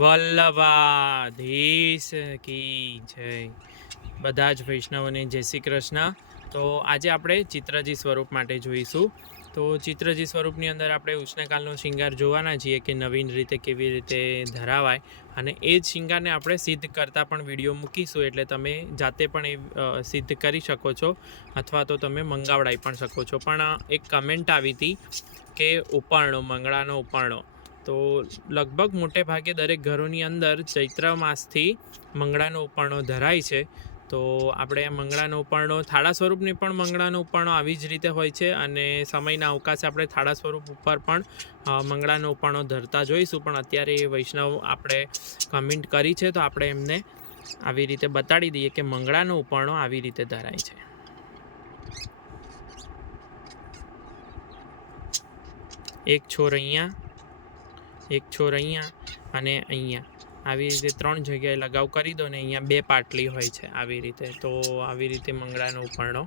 વલ્લભાધીશ કી જય. બધા જ વૈષ્ણવોને જય શ્રી કૃષ્ણ. તો આજે આપણે ચિત્રજી સ્વરૂપ માટે જોઈશું. તો ચિત્રજી સ્વરૂપની અંદર આપણે ઉષ્ણકાલનો શિંગાર જોવાના છીએ કે નવીન રીતે કેવી રીતે ધરાવાય, અને એ જ શિંગારને આપણે સિદ્ધ કરતાં પણ વિડીયો મૂકીશું, એટલે તમે જાતે પણ એ સિદ્ધ કરી શકો છો અથવા તો તમે મંગાવડાવી પણ શકો છો. પણ એક કમેન્ટ આવી હતી કે ઉપાણો, મંગળાનો ઉપાણો, તો લગભગ મોટે ભાગે દરેક ઘરોની અંદર ચૈત્ર માસથી મંગળાનો ઉપાણો ધરાય છે. તો આપણે મંગળાનો ઉપાણો થાળા સ્વરૂપની પણ મંગળાનો ઉપાણો આવી જ રીતે હોય છે, અને સમયના અવકાશે આપણે થાળા સ્વરૂપ ઉપર પણ મંગળાનો ઉપાણો ધરતા જોઈશું. પણ અત્યારે એ વૈષ્ણવ આપણે કમેન્ટ કરી છે, તો આપણે એમને આવી રીતે બતાડી દઈએ કે મંગળાનો ઉપાણો આવી રીતે ધરાય છે. એક છોર અહીંયા, એક છોર અહીંયા અને અહીંયા, આવી રીતે 3 જગ્યાએ લગાવ કરી દો ને અહીંયા 2 પાટલી હોય છે આવી રીતે. તો આવી રીતે મંગળાનો ઉપાણો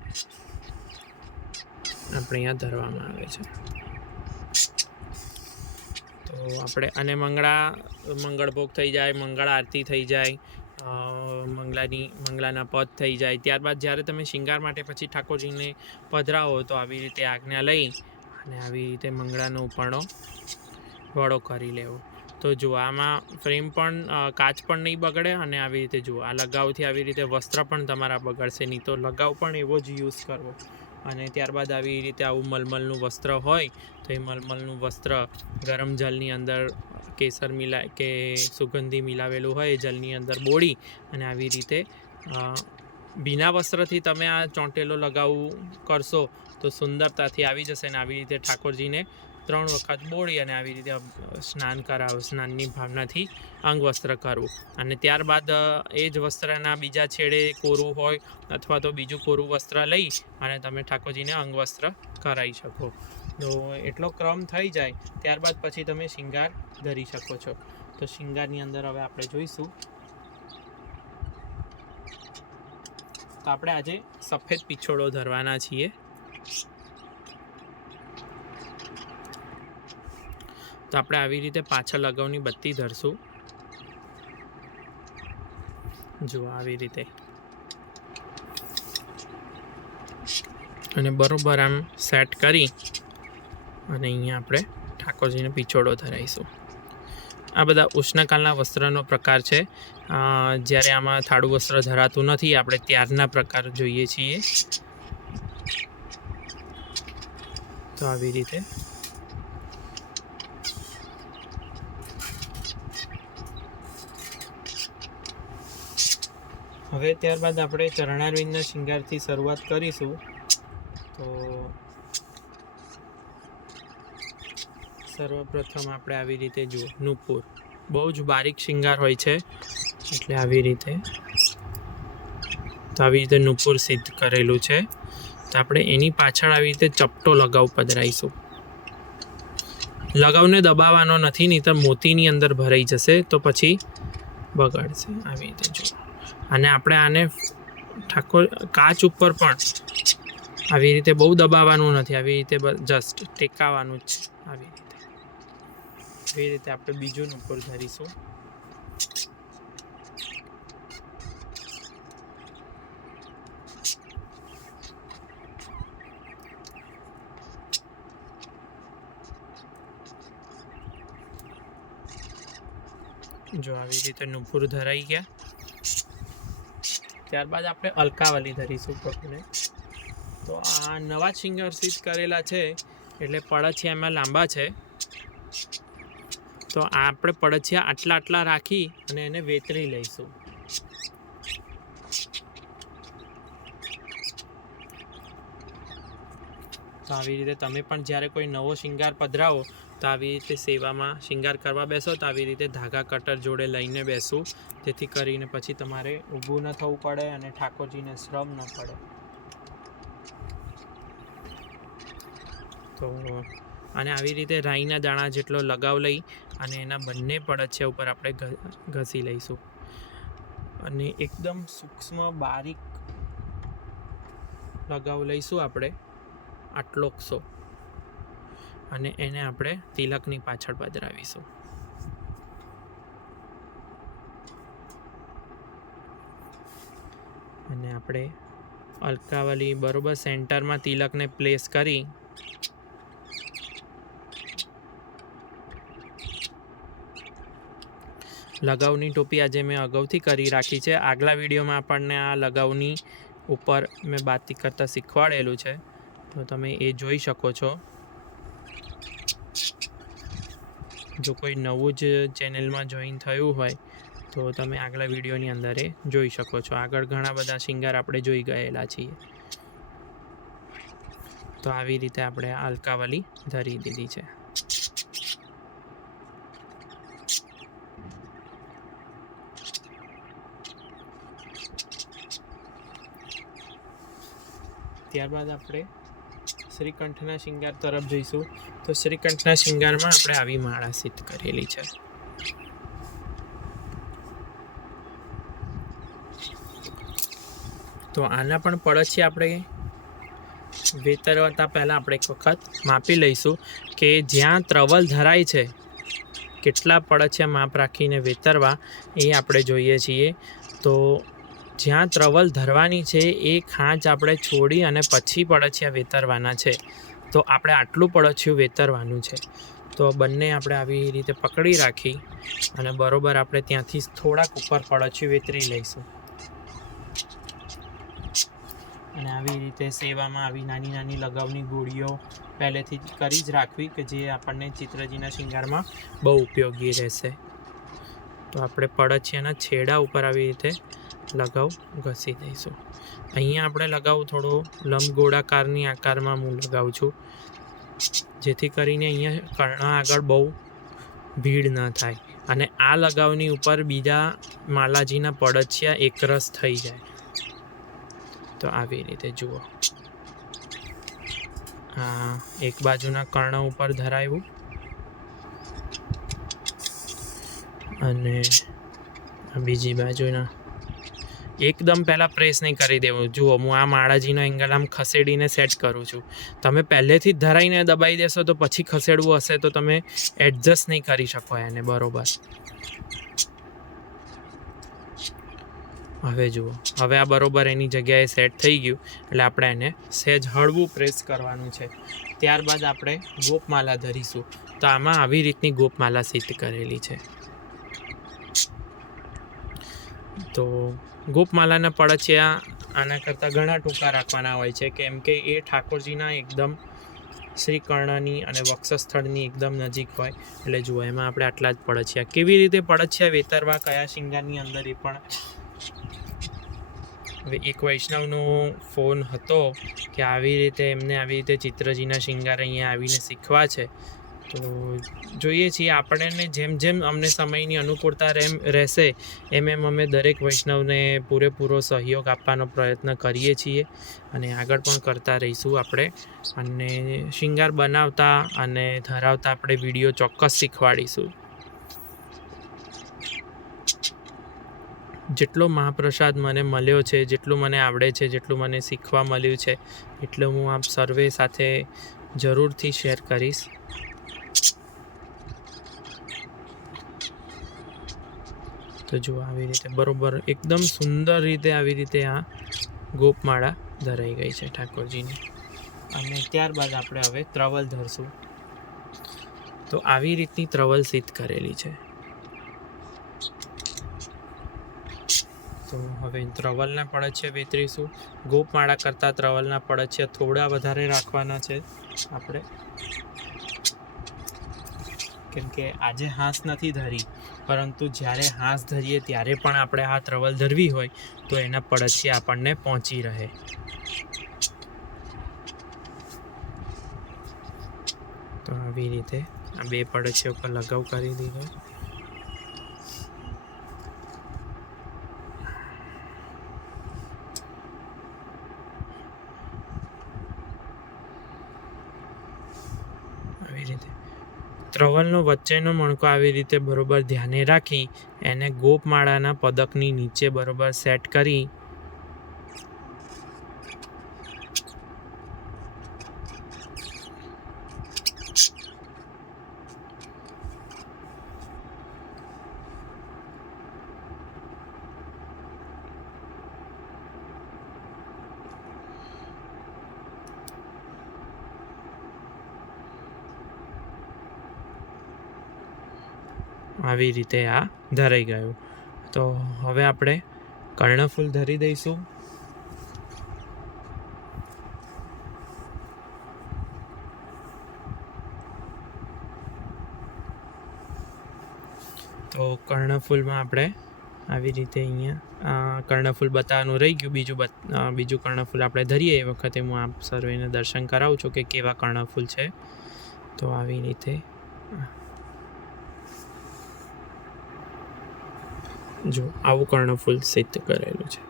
આપણે અહીંયા ધરવામાં આવે છે. તો આપણે અને મંગળભોગ થઈ જાય, મંગળ આરતી થઈ જાય, મંગળાના પદ થઈ જાય. ત્યારબાદ જ્યારે તમે શિંગાર માટે પછી ઠાકોરજીને પધરાવો તો આવી રીતે આજ્ઞા લઈ અને આવી રીતે મંગળાનો ઉપાણો વડો કરી લેવો. તો જુઓ, આમાં ફ્રેમ પણ કાચ પણ નહીં બગડે, અને આવી રીતે જુઓ આ લગાવથી આવી રીતે વસ્ત્ર પણ તમારા બગડશે નહીં. તો લગાવ પણ એવો જ યુઝ કરવો. અને ત્યારબાદ આવી રીતે આવું મલમલનું વસ્ત્ર હોય તો એ મલમલનું વસ્ત્ર ગરમ જલની અંદર કેસર કે સુગંધી મિલાવેલું હોય એ જલની અંદર બોળી અને આવી રીતે ભીના વસ્ત્રથી તમે આ ચોંટેલો લગાવું કરશો તો સુંદરતાથી આવી જશે. ને આવી રીતે ઠાકોરજીને 3 વખત બોળી અને આવી રીતે સ્નાન કરાવો, સ્નાનની ભાવનાથી અંગવસ્ત્ર કરવું. અને ત્યારબાદ એ જ વસ્ત્રના બીજા છેડે કોરું હોય અથવા તો બીજું કોરું વસ્ત્ર લઈ અને તમે ઠાકોરજીને અંગવસ્ત્ર કરાવી શકો. તો એટલો ક્રમ થઈ જાય ત્યારબાદ પછી તમે શિંગાર ધરી શકો છો. તો શિંગારની અંદર હવે આપણે જોઈશું. તો આપણે આજે સફેદ પીછોડો ધરવાના છીએ. તો આપણે આવી રીતે પાછળ લગાવની બત્તી ધરશું. જુઓ આવી રીતે, અને બરોબર આમ સેટ કરી અને અહીંયા આપણે ઠાકોરજીને પીછોડો ધરાવીશું. આ બધા ઉષ્ણકાલના વસ્ત્રનો પ્રકાર છે. જ્યારે આમાં થાળું વસ્ત્ર ધરાતું નથી, આપણે ત્યારના પ્રકાર જોઈએ છીએ. તો આવી રીતે હવે ત્યારબાદ આપણે ચરણારવિંદના શિંગારથી શરૂઆત કરીશું. તો સર્વપ્રથમ આપણે આવી રીતે જુઓ, નુપુર બહુ જ બારીક શિંગાર હોય છે, એટલે આવી રીતે નુપુર સિદ્ધ કરેલું છે. તો આપણે એની પાછળ આવી રીતે ચપટો લગાવ પધરાવીશું. લગાવને દબાવવાનો નથી, નહીં તો મોતીની અંદર ભરાઈ જશે તો પછી બગડશે. આવી રીતે જુઓ, અને આપણે આને કાચ ઉપર પણ આવી રીતે બહુ દબાવવાનું નથી, આવી રીતે જસ્ટ ટેકાવાનું જ છે. આવી રીતે આપણે બીજું નુપુર ધરીશું. જો આવી રીતે નુપુર ધરાઈ ગયા. ત્યારબાદ આપણે અલકાવલી ધરીશું પગને. તો આ નવા શિંગાર સિદ્ધ કરેલા છે એટલે પડછિયા એમાં લાંબા છે. તો આપણે પડછિયા આટલા રાખી અને એને વેતરી લઈશું. તો આવી રીતે તમે પણ જ્યારે કોઈ નવો શિંગાર પધરાવો તો આવી રીતે સેવામાં શિંગાર કરવા બેસો તો આવી રીતે ધાગા કટર જોડે લઈને બેસવું, જેથી કરીને પછી તમારે ઊભું ન થવું પડે અને ઠાકોરજીને શ્રમ ન પડે. તો અને આવી રીતે રાઈના દાણા જેટલો લગાવ લઈ અને એના બંને પડછિયા ઉપર આપણે ઘસી લઈશું. અને એકદમ સૂક્ષ્મ બારીક લગાવ લઈશું આપણે, આટલો ક્ષો, અને એને આપણે તિલકની પાછળ પધરાવીશું. અને આપણે અલકાવલી બરોબર સેન્ટરમાં તિલકને પ્લેસ કરી લગાવની ટોપી આજે મેં અગાઉથી કરી રાખી છે. આગલા વિડીયોમાં આપણને આ લગાવની ઉપર મેં બાતી કરતાં શીખવાડેલું છે, તો તમે એ જોઈ શકો છો. જો કોઈ નવું જ ચેનલમાં જોઈન થયું હોય તો તમે આગલા વિડીયોની અંદર એ જોઈ શકો છો. આગળ ઘણા બધા શિંગાર આપણે જોઈ ગયેલા છીએ. તો આવી રીતે આપણે આ અલકાવલી ધરી દીધી છે. ત્યારબાદ આપણે શ્રીકંઠના શિંગાર તરફ જઈશું. તો શ્રીકંઠના શિંગારમાં આપણે આવી માળા સિદ્ધ કરેલી છે. તો આના પણ પડછિયા આપણે વેતરતા પહેલાં આપણે એક વખત માપી લઈશું કે જ્યાં ત્રવલ ધરાય છે કેટલા પડછિયા માપ રાખીને વેતરવા એ આપણે જોઈએ છીએ. તો જ્યાં ત્રવલ ધરવાની છે એ ખાંચ આપણે છોડી અને પછી પડછિયા વેતરવાના છે. તો આપણે આટલું પડછિયું વેતરવાનું છે. તો બંને આપણે આવી રીતે પકડી રાખી અને બરોબર આપણે ત્યાંથી થોડાક ઉપર પડછિયું વેતરી લઈશું. અને આવી રીતે સેવામાં આવી નાની નાની લગાવની ગોળીઓ પહેલેથી જ કરી જ રાખવી કે જે આપણને ચિત્રજીના શિંગારમાં બહુ ઉપયોગી રહેશે. તો આપણે પડછિયાના છેડા ઉપર આવી રીતે લગાવ ઘસી દઈશું. અહીંયા આપણે લગાવ થોડો લંબગોળાકારની આકારમાં હું લગાવું છું, જેથી કરીને અહીંયા કર્ણ આગળ બહુ ભીડ ન થાય અને આ લગાવની ઉપર બીજા માલાજીના પડછિયા એકરસ થઈ જાય. તો આવી રીતે જુઓ, એક બાજુના કર્ણ ઉપર ધરાવ્યું અને બીજી બાજુના એકદમ પહેલાં પ્રેસ નહીં કરી દેવું. જુઓ, હું આ માળાજીનો એંગલ આમ ખસેડીને સેટ કરું છું. તમે પહેલેથી જ ધરાઈને દબાઈ દેશો તો પછી ખસેડવું હશે તો તમે એડજસ્ટ નહીં કરી શકો એને બરોબર. હવે જુઓ, હવે આ બરોબર એની જગ્યાએ સેટ થઈ ગયું. એટલે આપણે એને સહેજ હળવું પ્રેસ કરવાનું છે. ત્યારબાદ આપણે ગોપમાલા ધરીશું. તો આમાં આવી રીતની ગોપમાલા સિદ્ધ કરેલી છે. તો ગોપમાલાના પડછિયા આના કરતાં ઘણા ટૂંકા રાખવાના હોય છે, કેમ કે એ ઠાકોરજીના એકદમ શ્રી કર્ણની અને વક્ષસ્થળની એકદમ નજીક હોય. એટલે જુઓ, એમાં આપણે આટલા જ પડછિયા. કેવી રીતે પડછિયા વેતરવા કયા શિંગારની અંદર એ પણ હવે એક વૈષ્ણવનો ફોન હતો કે આવી રીતે એમને આવી રીતે ચિત્રજીના શિંગાર અહીંયા આવીને શીખવા છે. તો જોઈએ છીએ આપણને જેમ જેમ અમને સમયની અનુકૂળતા રહેશે એમ અમે દરેક વૈષ્ણવને પૂરેપૂરો સહયોગ આપવાનો પ્રયત્ન કરીએ છીએ અને આગળ પણ કરતા રહીશું આપણે. અને શિંગાર બનાવતા અને ધરાવતા આપણે વિડીયો ચોક્કસ શીખવાડીશું. જેટલો મહાપ્રસાદ મને મળ્યો છે, જેટલું મને આવડે છે, જેટલું મને શીખવા મળ્યું છે, એટલું હું આપ સર્વે સાથે જરૂરથી શેર કરીશ. તો જુઓ, આવી રીતે બરોબર એકદમ સુંદર રીતે આવી રીતે આ ગોપમાળા ધરાઈ ગઈ છે ઠાકોરજીની. અને ત્યારબાદ આપણે હવે ત્રવલ ધરશું. તો આવી રીતની ત્રવલ સિદ્ધ કરેલી છે. તો હવે ત્રવલના પડછિયા વેતરીશું. ગોપમાળા કરતાં ત્રવલના પડછિયા થોડા વધારે રાખવાના છે આપણે, કેમ કે આજે હાંસ નથી ધરી, પરંતુ જ્યારે હાંસ ધરીએ ત્યારે પણ આપણે આ ત્રવલ ધરવી હોય તો એના પડછિયા આપણને પહોંચી રહે. તો આવી રીતે આ બે પડછિયા ઉપર લગાવ કરી દીધો. આવી રીતે ત્રવલનો વચ્ચેનો મણકો આવી રીતે બરોબર ધ્યાને રાખી એને ગોપમાળાના પદકની નીચે બરોબર સેટ કરી આવી રીતે આ ધરાઈ ગયું. તો હવે આપણે કર્ણફૂલ ધરી દઈશું. તો કર્ણફૂલમાં આપણે આવી રીતે અહીંયા કર્ણફૂલ બતાવવાનું રહી ગયું. બીજું કર્ણફૂલ આપણે ધરીએ એ વખતે હું આપ સર્વેને દર્શન કરાવું છું કે કેવા કર્ણફૂલ છે. તો આવી રીતે જો આવું કર્ણફૂલ સિદ્ધ કરેલું છે.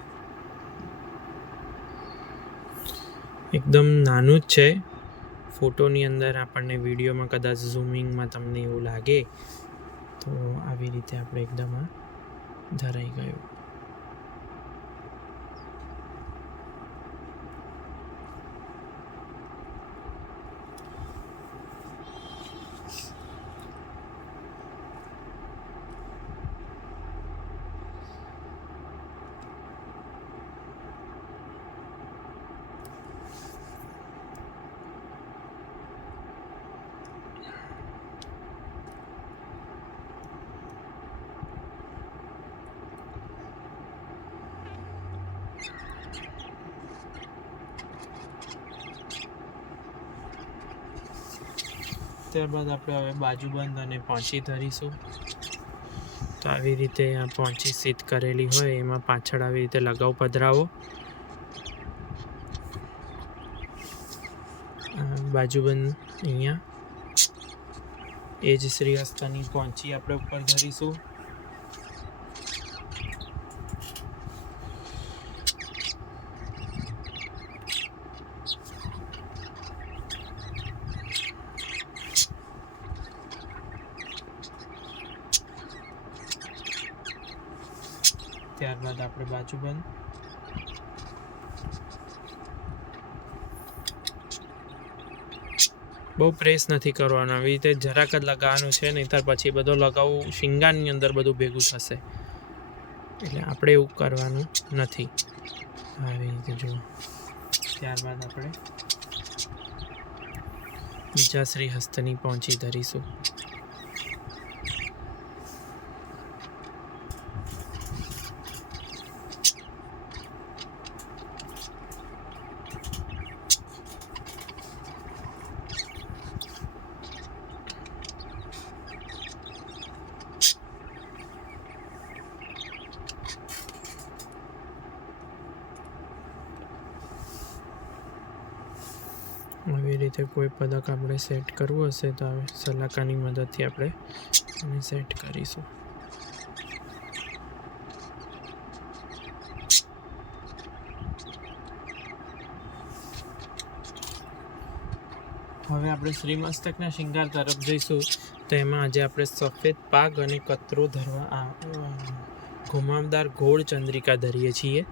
એકદમ નાનું જ છે. ફોટોની અંદર આપણને વિડીયોમાં કદાચ ઝૂમિંગમાં તમને એવું લાગે તો આવી રીતે આપણે એકદમ આ ધરાઈ ગયું. ત્યારબાદ આપણે હવે બાજુબંધ અને પોંચી ધરીશું. તો આવી રીતે આ પોંચી સિદ્ધ કરેલી હોય એમાં પાછળ આવી રીતે લગાવ પધરાવો. બાજુબંધ અહીંયા એ જ શ્રીહસ્તની પોંચી આપણે ઉપર ધરીશું. ત્યારબાદ આપણે બાજુબંધ. બહુ પ્રેસ નથી કરવાનો, આવી રીતે જરાક જ લગાવવાનું છે, નહીંતર પછી બધો લગાવું શિંગારની અંદર બધું ભેગું થશે. એટલે આપણે એવું કરવાનું નથી. આવી રીતે જુઓ. ત્યારબાદ આપણે બીજા શ્રીહસ્તની પોંચી ધરીશું. આવી રીતે કોઈ પદક આપણે સેટ કરવું હશે તો સલાકાની મદદથી આપણે એને સેટ કરીશું. હવે આપણે શ્રીમસ્તકના શિંગાર તરફ જઈશું. તો એમાં આજે આપણે સફેદ પાગ અને કતરો ધરવા ઘુમાવદાર ગોળ ચંદ્રિકા ધરીએ છીએ.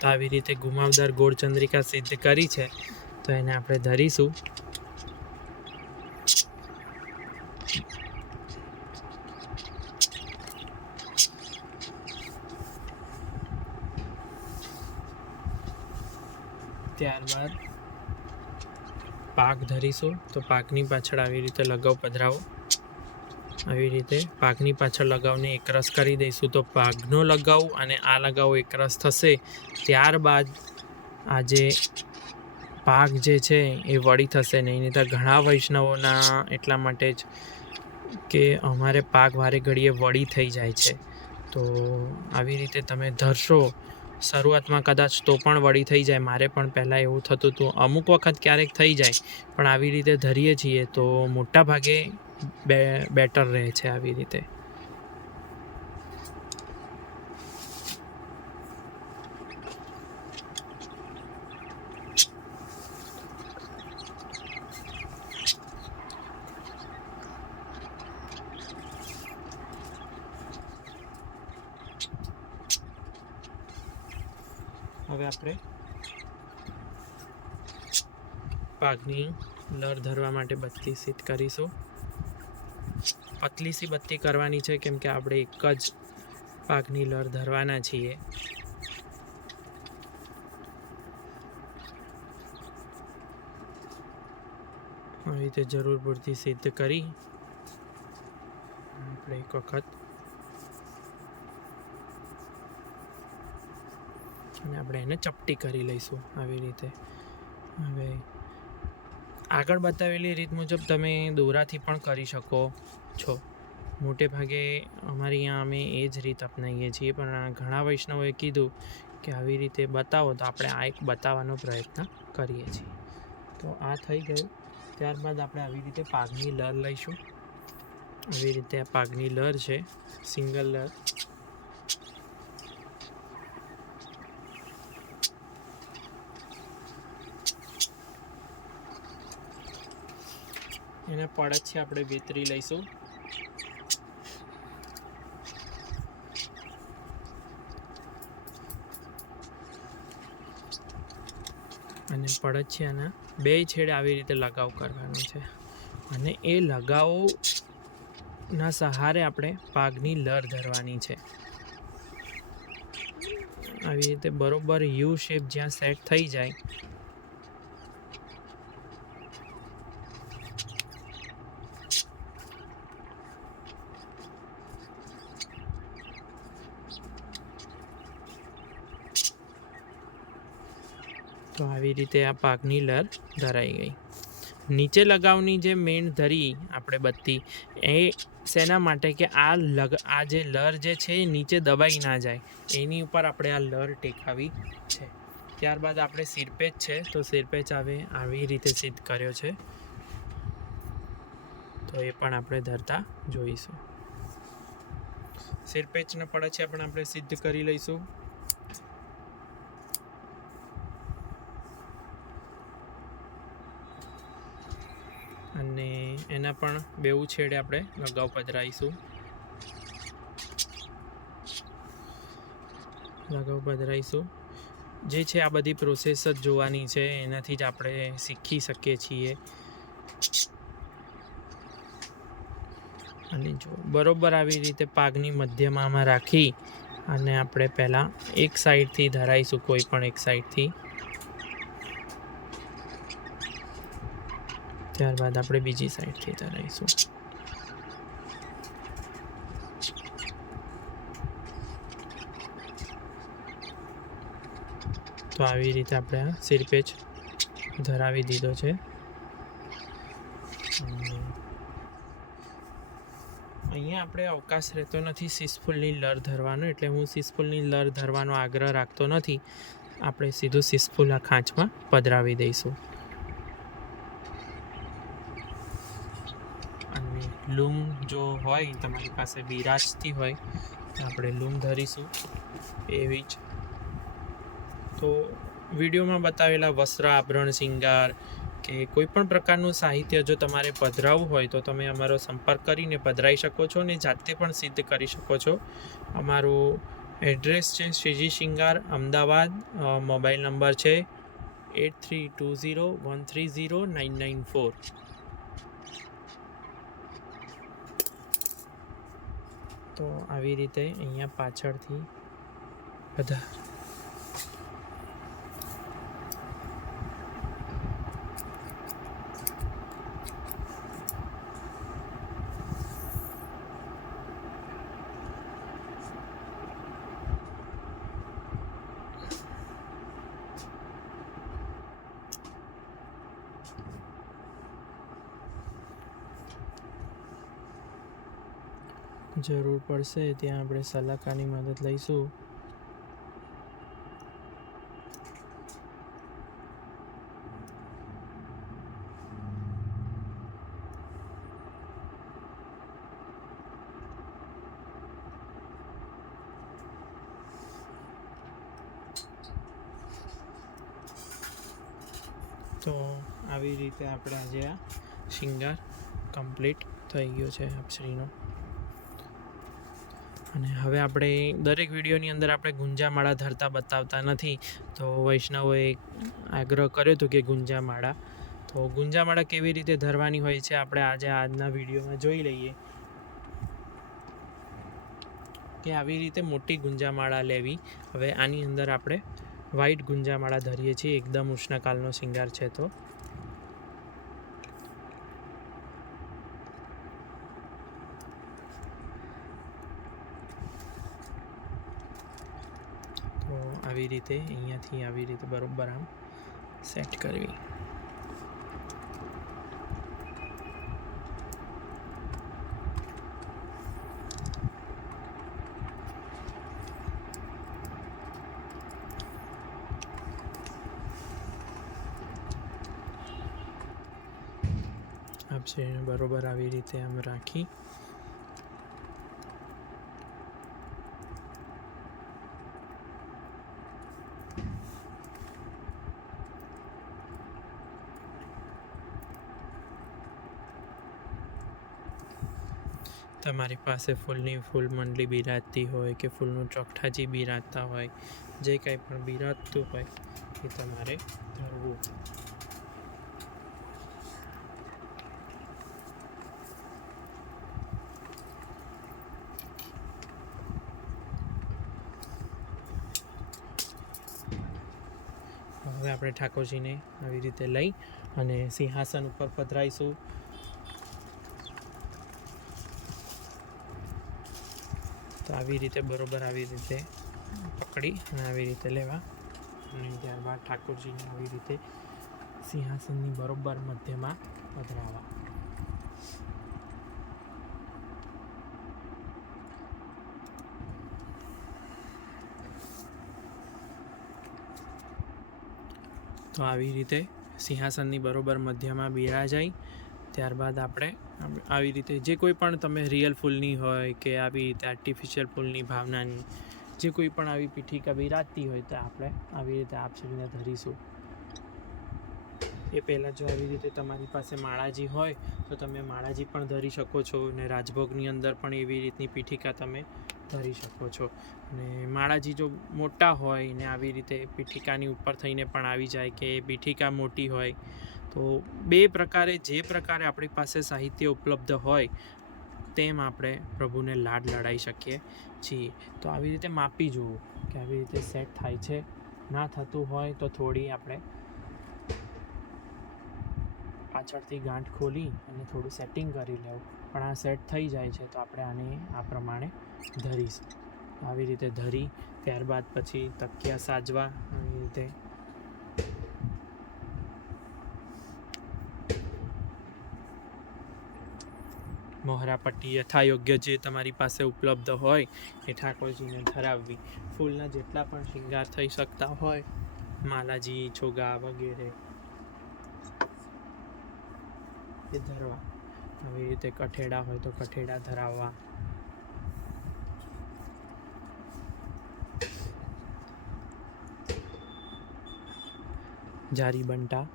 તો આવી રીતે ઘુમાવદાર ગોળ ચંદ્રિકા સિદ્ધ કરી છે, તો એને આપણે ધરીશું. ત્યારબાદ પાક ધરીશું. તો પાકની પાછળ આવી રીતે લગાવ પધરાવો. આવી રીતે પાકની પાછળ લગાવને એકરસ કરી દઈશું. તો પાકનો લગાવ અને આ લગાવ એકરસ થશે. ત્યારબાદ આજે પાક જે છે એ વળી થશે નહીં. તો ઘણા વૈષ્ણવોના એટલા માટે જ કે અમારે પાક વારે ઘડીએ વળી થઈ જાય છે. તો આવી રીતે તમે ધરશો. શરૂઆતમાં કદાચ તો પણ વળી થઈ જાય. મારે પણ પહેલાં એવું થતું હતું. અમુક વખત ક્યારેક થઈ જાય, પણ આવી રીતે ધરીએ છીએ તો મોટા ભાગે બેટર રહે છે. આવી રીતે હવે આપણે પાકની લર ધરવા માટે બત્તી સિદ્ધ કરીશું. પતલી સી બત્તી કરવાની છે, કેમ કે આપણે એક જ પાકની લર ધરવાના છીએ. આવી રીતે જરૂર પૂરતી સિદ્ધ કરી આપણે એક વખત અને આપણે એને ચપટી કરી લઈશું આવી રીતે. હવે આગળ બતાવેલી રીત મુજબ તમે દોરાથી પણ કરી શકો છો. મોટે ભાગે અમારી અહીંયા અમે એ જ રીત અપનાવીએ છીએ, પણ ઘણા વૈષ્ણવોએ કીધું કે આવી રીતે બતાવો, તો આપણે આ એક બતાવવાનો પ્રયત્ન કરીએ છીએ. તો આ થઈ ગયું. ત્યારબાદ આપણે આવી રીતે પાઘની લર લઈશું. આવી રીતે આ પાઘની લર છે, સિંગલ લર. એને પડછે આપણે વેતરી લઈશું. અને પડછિયાના બે છેડે આવી રીતે લગાવ કરવાનો છે, અને એ લગાવના સહારે આપણે પાઘની લર ધરવાની છે. આવી રીતે બરોબર યુ શેપ જ્યાં સેટ થઈ જાય તો આવી રીતે આ પાઘની લર ધરાઈ ગઈ. નીચે લગાવની જે મેણ ધરી આપણે બત્તી, એ શેના માટે કે આ જે લર જે છે એ નીચે દબાઈ ના જાય, એની ઉપર આપણે આ લર ટેકાવી છે. ત્યારબાદ આપણે સિરપેચ છે, તો સિરપેચ આવી રીતે સિદ્ધ કર્યો છે, તો એ પણ આપણે ધરતા જોઈશું. સિરપેચને પડે છે પણ આપણે સિદ્ધ કરી લઈશું. અને એના પણ બેઉ છેડે આપણે લગાવ પધરાઈશું. જે છે આ બધી પ્રોસેસ જ જોવાની છે, એનાથી જ આપણે શીખી શકીએ છીએ. અને જો બરોબર આવી રીતે પાઘની મધ્યમાં રાખી અને આપણે પહેલાં એક સાઈડથી ધરાઈશું, કોઈ પણ એક સાઈડથી. ત્યારબાદ આપણે બીજી સાઈડથી ધરાઈશું. તો આવી રીતે આપણે આ સિરપેચ ધરાવી દીધો છે. અહીંયા આપણે અવકાશ રહેતો નથી સિસફૂલની લર ધરવાનો, એટલે હું સિસફૂલની લર ધરવાનો આગ્રહ રાખતો નથી. આપણે સીધું સિસફૂલ આ ખાંચમાં પધરાવી દઈશું. અને લૂમ જો હોય તમારી પાસે બિરાજતી હોય તો આપણે લૂમ ધરીશું એવી જ. તો વિડીયોમાં બતાવેલા વસ્ત્ર, આભરણ, શિંગાર કે કોઈ પણ પ્રકારનું સાહિત્ય જો તમારે પધરાવવું હોય તો તમે અમારો સંપર્ક કરીને પધરાવી શકો છો, અને જાતે પણ સિદ્ધ કરી શકો છો. અમારું એડ્રેસ છે શ્રીજી શિંગાર, અમદાવાદ. મોબાઈલ નંબર છે 8320130994. તો આવી રીતે અહીંયા પાછળથી બધા જરૂર પડશે ત્યાં આપણે સલાકાની મદદ લઈશું. તો આવી રીતે આપણે આજે આ શિંગાર કમ્પ્લીટ થઈ ગયો છે આપશ્રીનો. અને હવે આપણે દરેક વિડીયોની અંદર આપણે ગુંજામાળા ધરતા બતાવતા નથી, તો વૈષ્ણવોએ આગ્રહ કર્યો હતો કે ગુંજામાળા, તો ગુંજામાળા કેવી રીતે ધરવાની હોય છે આપણે આજના વિડીયોમાં જોઈ લઈએ. કે આવી રીતે મોટી ગુંજામાળા લેવી. હવે આની અંદર આપણે વ્હાઈટ ગુંજામાળા ધરીએ છીએ, એકદમ ઉષ્ણકાલનો શિંગાર છે. તો આવી રીતે અહીંયાથી આવી રીતે બરોબર આમ સેટ કરવી. આપશે બરોબર આવી રીતે આમ રાખી તમારી પાસે ફૂલની ફૂલ મંડળી બિરાજતી હોય કે ફૂલનું ચોકઠાજી બિરાજતા હોય, જે કંઈ પણ બિરાજતું હોય એ તમારે ધરવું. હવે આપણે ઠાકોરજીને આવી રીતે લઈ અને સિંહાસન ઉપર પધરાઈશું. તો આવી રીતે બરોબર આવી રીતે પકડી અને આવી રીતે લેવા અને ત્યારબાદ ઠાકોરજીને આવી રીતે સિંહાસનની બરોબર મધ્યમાં પધરાવવા. તો આવી રીતે સિંહાસનની બરોબર મધ્યમાં બિરાજાય. ત્યારબાદ આપણે આવી રીતે જે કોઈ પણ તમે રિયલ ફૂલની હોય કે આવી રીતે આર્ટિફિશિયલ ફૂલની ભાવનાની જે કોઈ પણ આવી પીઠિકા બિરાજતી હોય તો આપણે આવી રીતે આપસરીને ધરીશું. એ પહેલાં જો આવી રીતે તમારી પાસે માળાજી હોય તો તમે માળાજી પણ ધરી શકો છો અને રાજભોગની અંદર પણ એવી રીતની પીઠિકા તમે ધરી શકો છો. અને માળાજી જો મોટા હોય ને આવી રીતે પીઠિકાની ઉપર થઈને પણ આવી જાય કે પીઠિકા મોટી હોય તો બે પ્રકારે જે પ્રકારે આપણી પાસે સાહિત્ય ઉપલબ્ધ હોય તેમ આપણે પ્રભુને લાડ લડાવી શકીએ છીએ. તો આવી રીતે માપી જુઓ કે આવી રીતે સેટ થાય છે. ના થતું હોય તો થોડી આપણે પાછળથી ગાંઠ ખોલી અને થોડું સેટિંગ કરી લેવું. પણ આ સેટ થઈ જાય છે તો આપણે આને આ પ્રમાણે ધરીશું. આવી રીતે ધરી ત્યારબાદ પછી તકિયા સાજવા. આવી રીતે મોહરા પટ્ટી યથાયોગ્ય જે તમારી પાસે ઉપલબ્ધ હોય એ ઠાકોરજીને ધરાવવી. ફૂલના જેટલા પણ શૃંગાર થઈ શકતા હોય, માલાજી, છોગા વગેરે એ ધરવા. આવી રીતે કઠેડા હોય તો કઠેડા ધરાવવા. જારી બંટા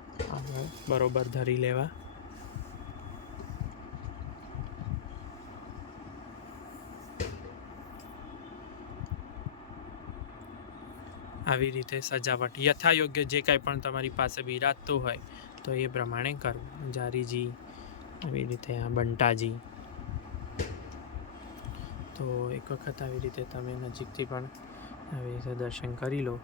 બરોબર ધરી લેવા. આવી રીતે સજાવટ યથાયોગ્ય જે કાંઈ પણ તમારી પાસે બિરાજતું હોય તો એ પ્રમાણે કરવું. જારીજી, આવી રીતે આ બંટાજી. તો એક વખત આવી રીતે તમે નજીકથી પણ આવી રીતે દર્શન કરી લો.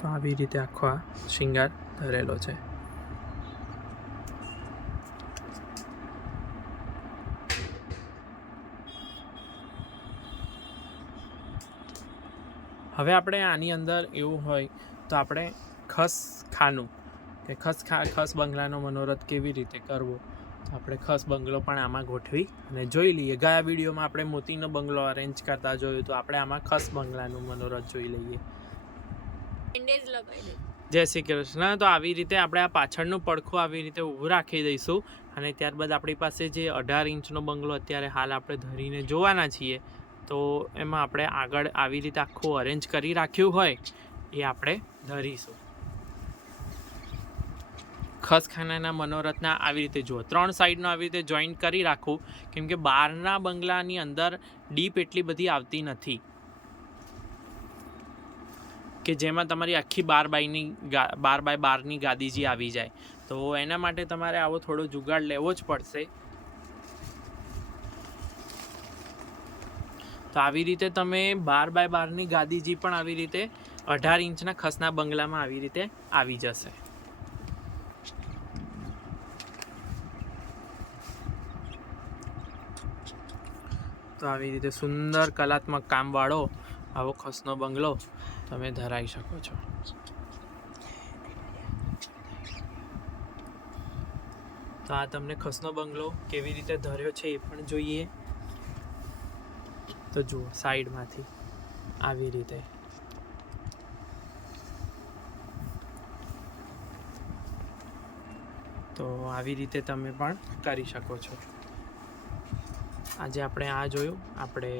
તો આવી રીતે આખો આ શૃંગાર ધરેલો છે. હવે આપણે આની અંદર એવું હોય તો આપણે ખસ ખાનું કે ખસ બંગલાનો મનોરથ કેવી રીતે કરવો તો આપણે ખસ બંગલો પણ આમાં ગોઠવી અને જોઈ લઈએ. ગયા વિડીયોમાં આપણે મોતીનો બંગલો અરેન્જ કરતા જોયું તો આપણે આમાં ખસ બંગલાનું મનોરથ જોઈ લઈએ. જય શ્રી કૃષ્ણ. તો આવી રીતે આપણે આ પાછળનું પડખું આવી રીતે ઊભું રાખી દઈશું અને ત્યારબાદ આપણી પાસે જે 18 ઇંચનો બંગલો અત્યારે હાલ આપણે ધરીને જોવાના છીએ તો એમાં આપણે આગળ આવી રીતે આખું અરેન્જ કરી રાખ્યું હોય એ આપણે ધરીશું. ખસખાનાના મનોરથના આવી રીતે જુઓ 3 સાઈડનો આવી રીતે જોઈન્ટ કરી રાખવું કેમ કે બહારના બંગલાની અંદર ડીપ એટલી બધી આવતી નથી કે જેમાં તમારી આખી 12 બાય 12ની ગાદીજી આવી જાય. તો એના માટે તમારે આવો થોડો જુગાડ લેવો જ પડશે. તો આવી રીતે તમે 12 બાય 12ની ગાદીજી પણ આવી રીતે 18 ઇંચના ખસના બંગલામાં આવી રીતે આવી જશે. તો આવી રીતે સુંદર કલાત્મક કામવાળો આવો ખસનો બંગલો તમે ધરાવી શકો છો. તો આ તમને ખસનો બંગલો કેવી રીતે ધર્યો છે એ પણ જોઈએ. તો જુઓ સાઈડમાંથી આવી રીતે તો આવી રીતે તમે પણ કરી શકો છો. આજે આપણે આ જોયું. આપણે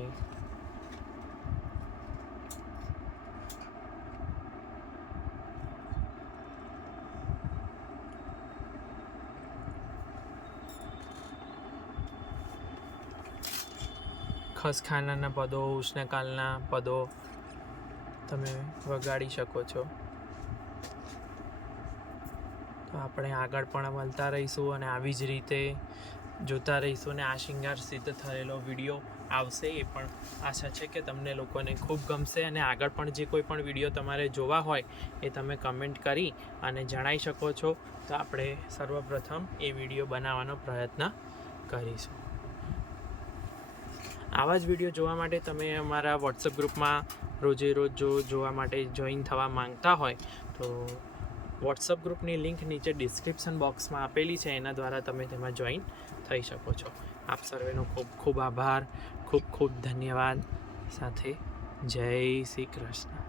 ખસખાનાના પદો, ઉષ્ણકાલના પદો તમે વગાડી શકો છો. તો આપણે આગળ પણ મળતા રહીશું અને આવી જ રીતે જોતા રહીશું. અને આ શિંગાર સિદ્ધ થયેલો વિડીયો આવશે એ પણ આશા છે કે તમને લોકોને ખૂબ ગમશે. અને આગળ પણ જે કોઈ પણ વિડીયો તમારે જોવા હોય એ તમે કમેન્ટ કરી અને જણાવી શકો છો. તો આપણે સર્વપ્રથમ એ વિડીયો બનાવવાનો પ્રયત્ન કરીશું. આવા જ વિડીયો જોવા માટે તમે અમારા વોટ્સઅપ ગ્રુપમાં રોજે રોજ જોવા માટે જોઈન થવા માંગતા હોય તો વોટ્સઅપ ગ્રુપની લિંક નીચે ડિસ્ક્રિપ્શન બોક્સમાં આપેલી છે. એના દ્વારા તમે તેમાં જોઈન થઈ શકો છો. આપ સર્વેનો ખૂબ ખૂબ આભાર, ખૂબ ખૂબ ધન્યવાદ. સાથે જય શ્રી કૃષ્ણ.